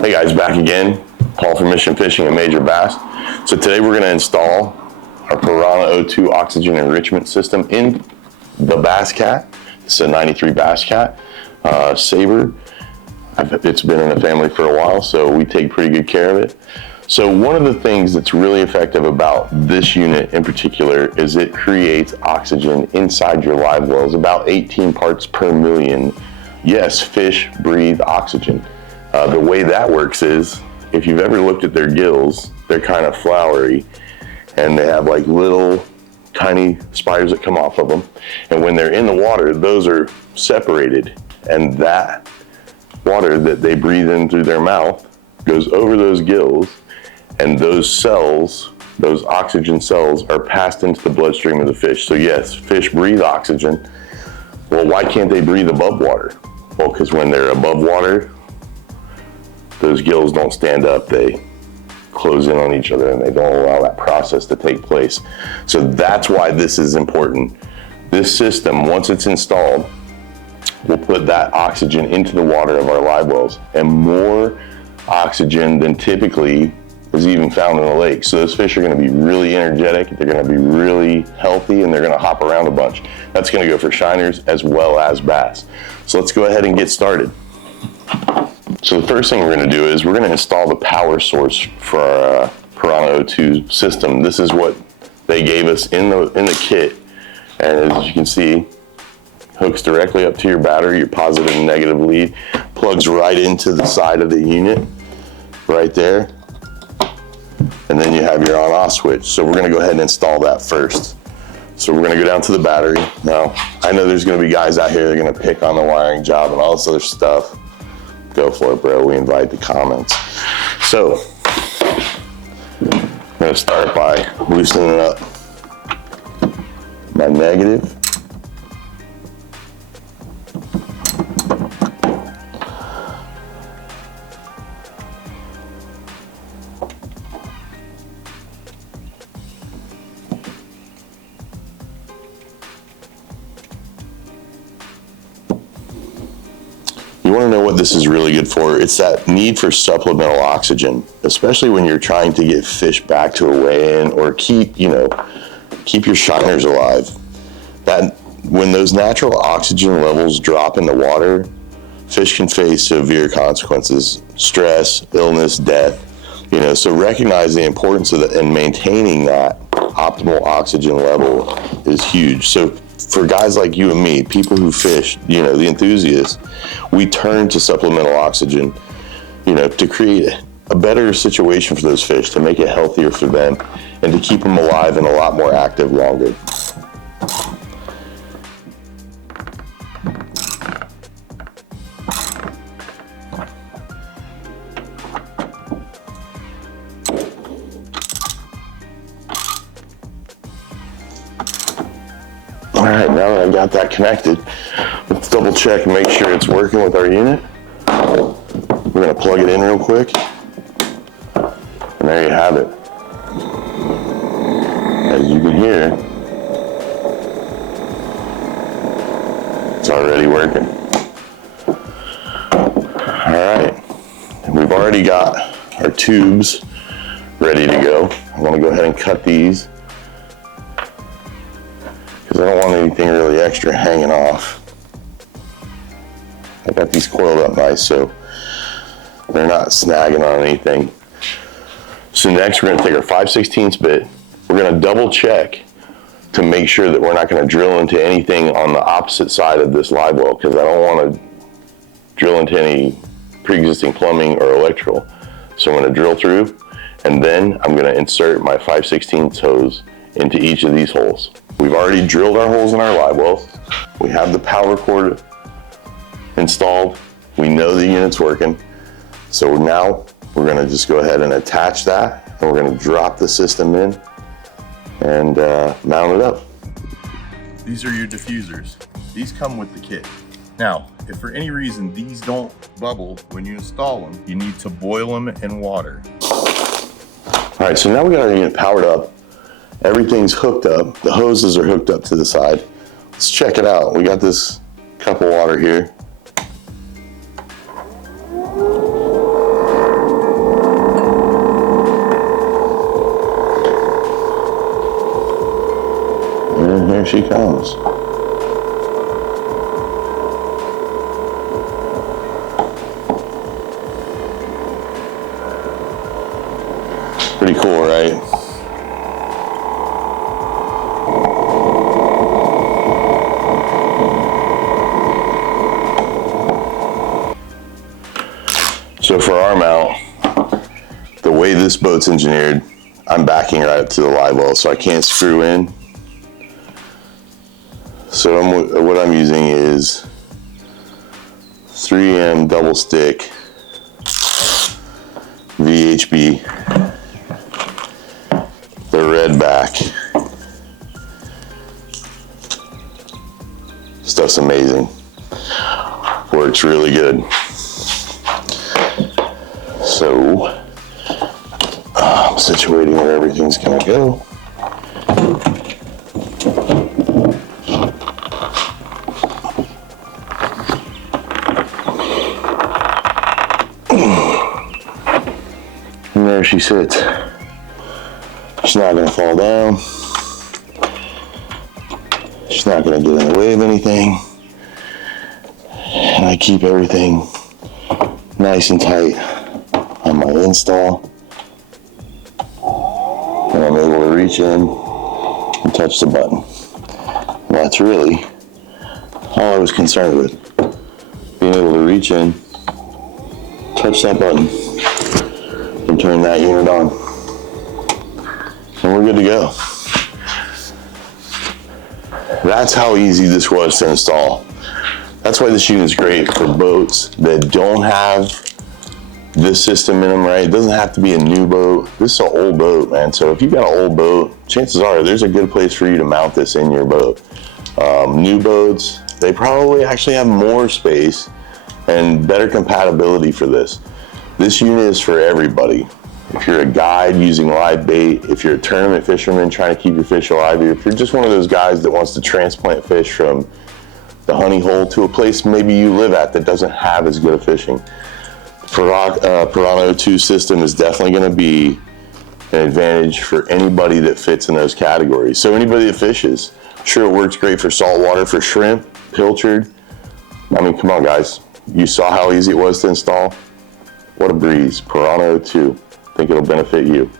Hey guys, back again. Paul from Mission Fishing and Major Bass. So today we're going to install our PiranhO₂ Oxygen Enrichment System in the Bass Cat. This is a 93 Bass Cat Saber. It's been in the family for a while, so we take pretty good care of it. So one of the things that's really effective about this unit in particular is it creates oxygen inside your live wells, about 18 parts per million. Yes, fish breathe oxygen. The way that works is, if you've ever looked at their gills, they're kind of flowery, and they have like little tiny spiders that come off of them. And when they're in the water, those are separated, and that water that they breathe in through their mouth goes over those gills, and those cells, those oxygen cells, are passed into the bloodstream of the fish. So yes, fish breathe oxygen. Well, why can't they breathe above water? Well, because when they're above water, those gills don't stand up, they close in on each other, and they don't allow that process to take place. So that's why this is important. This system, once it's installed, will put that oxygen into the water of our live wells, and more oxygen than typically is even found in the lake. So those fish are going to be really energetic, they're going to be really healthy, and they're going to hop around a bunch. That's going to go for shiners as well as bass. So let's go ahead and get started. So the first thing we're going to do is we're going to install the power source for our PiranhO₂ system. This is what they gave us in the kit, and as you can see, hooks directly up to your battery, your positive and negative lead, plugs right into the side of the unit, right there, and then you have your on-off switch. So we're going to go ahead and install that first. So we're going to go down to the battery. Now, I know there's going to be guys out here that are going to pick on the wiring job and all this other stuff. Go for it, bro. We invite the comments. So I'm going to start by loosening up my negative. You want to know what this is really good for? It's that need for supplemental oxygen, especially when you're trying to get fish back to a weigh-in or keep your shiners alive. That when those natural oxygen levels drop in the water, fish can face severe consequences: stress, illness, death. So recognize the importance of that, and maintaining that optimal oxygen level is huge. So for guys like you and me, people who fish, the enthusiasts, we turn to supplemental oxygen, to create a better situation for those fish, to make it healthier for them, and to keep them alive and a lot more active longer. All right, now that I got that connected, let's double check and make sure it's working with our unit. We're going to plug it in real quick, and there you have it. As you can hear, it's already working. All right, and we've already got our tubes ready to go. I want to go ahead and cut these, because I don't want anything really extra hanging off. I got these coiled up nice so they're not snagging on anything. So next we're going to take our 5/16 bit. We're going to double check to make sure that we're not going to drill into anything on the opposite side of this live well, because I don't want to drill into any pre-existing plumbing or electrical. So I'm going to drill through, and then I'm going to insert my 5/16 hose into each of these holes. We've already drilled our holes in our live wells. We have the power cord installed. We know the unit's working. So now we're going to just go ahead and attach that, and we're going to drop the system in and mount it up. These are your diffusers. These come with the kit. Now, if for any reason these don't bubble when you install them, you need to boil them in water. All right, so now we got our unit powered up. Everything's hooked up. The hoses are hooked up to the side. Let's check it out. We got this cup of water here. she comes. Pretty cool, right? So for our mount, the way this boat's engineered, I'm backing right up to the live well, so I can't screw in. So what I'm using is 3M double stick VHB, the red back. Stuff's amazing. Works really good. So I'm situating where everything's gonna go. And there she sits. She's not gonna fall down. She's not gonna get in the way of anything. And I keep everything nice and tight on my install. And I'm able to reach in and touch the button. And that's really all I was concerned with. Being able to reach in, touch that button, and turn that unit on. And we're good to go. That's how easy this was to install. That's why this unit is great for boats that don't have this system in them, right? It doesn't have to be a new boat. This is an old boat, man. So if you've got an old boat, chances are there's a good place for you to mount this in your boat. New boats, they probably actually have more space and better compatibility for this. This unit is for everybody. If you're a guide using live bait, if you're a tournament fisherman trying to keep your fish alive, if you're just one of those guys that wants to transplant fish from the honey hole to a place maybe you live at that doesn't have as good a fishing, PiranhO₂ system is definitely going to be an advantage for anybody that fits in those categories. So anybody that fishes, sure, it works great for saltwater, for shrimp, pilchard. I mean, come on, guys. You saw how easy it was to install. What a breeze. PiranhO₂. Think it'll benefit you.